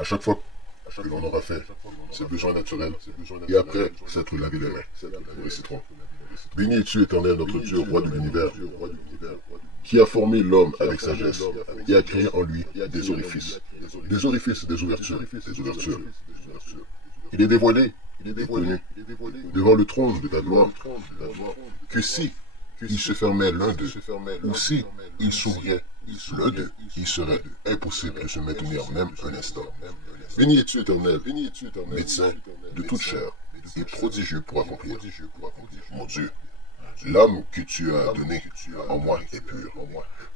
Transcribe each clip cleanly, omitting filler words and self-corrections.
À chaque fois que l'on aura fait ses besoins naturels, et après s'être lavé les mains, nous réciterons. Béni es-tu, Éternel, notre Dieu, roi de l'univers, qui a formé l'homme avec sagesse et a créé en lui des orifices, des ouvertures, des ouvertures. Il est dévoilé, il est connu, devant le trône de ta gloire, que si il se fermait l'un d'eux, ou si il s'ouvrait l'un d'eux, il serait impossible de se maintenir même un instant. Béni es-tu, Éternel, médecin de toute chair, et prodigieux pour accomplir. Mon Dieu, l'âme que tu as donnée en moi est pure.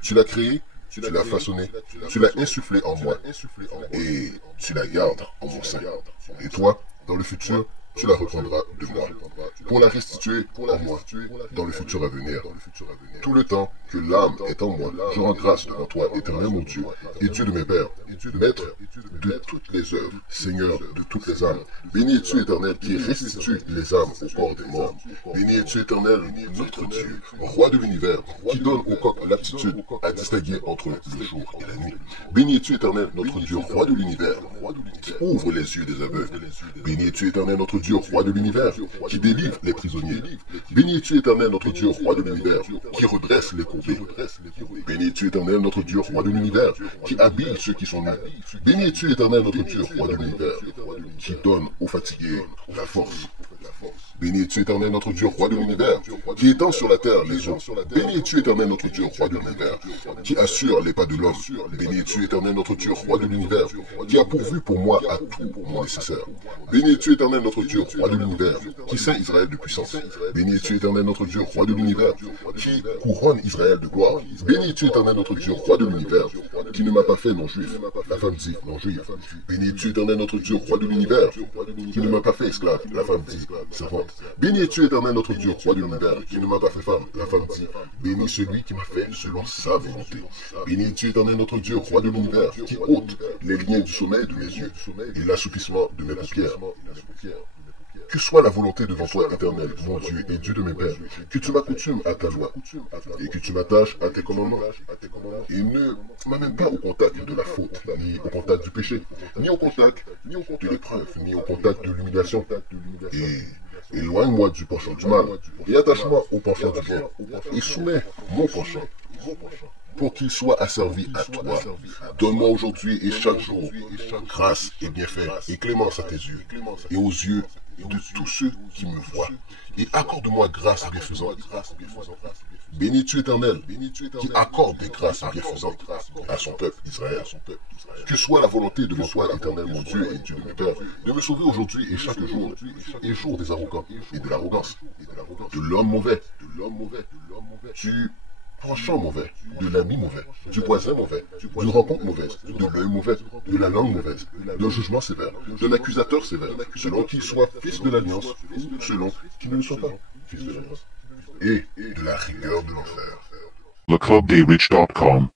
Tu l'as créée, tu l'as façonnée, tu l'as insufflée en moi, et tu la gardes en mon sein. Et toi, dans le futur, tu la reprendras de moi, pour la restituer en moi, dans le futur à venir. Tout le temps que l'âme est en moi, je rends grâce devant toi, Éternel mon Dieu, et Dieu de mes pères, Maître de toutes les œuvres, Seigneur de toutes les âmes. Béni es-tu, Éternel, qui restitue les âmes au corps des morts. Béni es-tu, Éternel, notre Dieu, roi de l'univers, qui donne au coq l'aptitude à distinguer entre le jour et la nuit. Béni es-tu, Éternel, notre Dieu, roi de l'univers, qui ouvre les yeux des aveugles. Béni es-tu, Éternel, notre Dieu, roi de l'univers, qui délivre les prisonniers. Béni es-tu, Éternel, notre Dieu, roi de l'univers, qui redresse les courbés. Béni es-tu, Éternel, notre Dieu, roi de l'univers, qui habille ceux qui sont nus. Béni es-tu, Éternel, notre Dieu, roi de l'univers, qui donne aux fatigués la force. Béni es-tu, Éternel, notre Dieu, roi de l'univers, qui étend sur la terre les eaux. Béni es-tu, Éternel, notre Dieu, roi de l'univers, qui assure les pas de l'homme. Béni es-tu, Éternel, notre Dieu, roi de l'univers, qui a pourvu pour moi à tout mon nécessaire. Béni es-tu, Éternel, notre Dieu, roi de l'univers, qui ceint Israël de puissance. Béni es-tu, Éternel, notre Dieu, roi de l'univers, qui couronne Israël de gloire. Béni es-tu, Éternel, notre Dieu, roi de l'univers, qui ne m'a pas fait non-juif. La femme dit non-juive. Béni es-tu, Éternel, notre Dieu, roi de l'univers, qui ne m'a pas fait esclave. La femme dit servante. Béni es-tu, Éternel, notre Dieu, roi de l'univers, qui ne m'a pas fait femme. La femme dit béni celui qui m'a fait selon sa volonté. Béni es-tu, Éternel, notre Dieu, roi de l'univers, qui ôte les liens du sommeil de mes yeux et l'assoupissement de mes paupières. Que soit la volonté devant toi, Éternel, mon Dieu et Dieu de mes pères, que tu m'accoutumes à ta loi, et que tu m'attaches à tes commandements, et ne m'amène pas au contact de la faute, ni au contact du péché, ni au contact de l'épreuve, ni au contact de l'humiliation, et éloigne-moi du penchant du mal, et attache-moi au penchant du bien, et soumets mon penchant, pour qu'il soit asservi à toi. Donne-moi aujourd'hui et chaque jour grâce et bienfait et clémence à tes yeux et aux yeux de tous ceux qui me voient. Et accorde-moi grâce bienfaisante. Bénis-tu, Éternel, qui accorde des grâces bienfaisantes à son peuple Israël. Que soit la volonté devant toi, Éternel, mon Dieu et Dieu de mes pères, de me sauver aujourd'hui et chaque jour, et jour des arrogants et de l'arrogance, de l'homme mauvais, du penchant mauvais, de l'ami mauvais, du voisin mauvais, d'une rencontre mauvaise, de l'œil mauvais, de la langue mauvaise, d'un jugement sévère, d'un accusateur sévère, selon qu'il soit fils de l'alliance ou selon qu'il ne le soit pas fils de l'alliance, et de la rigueur de l'enfer. theclubdayrich.com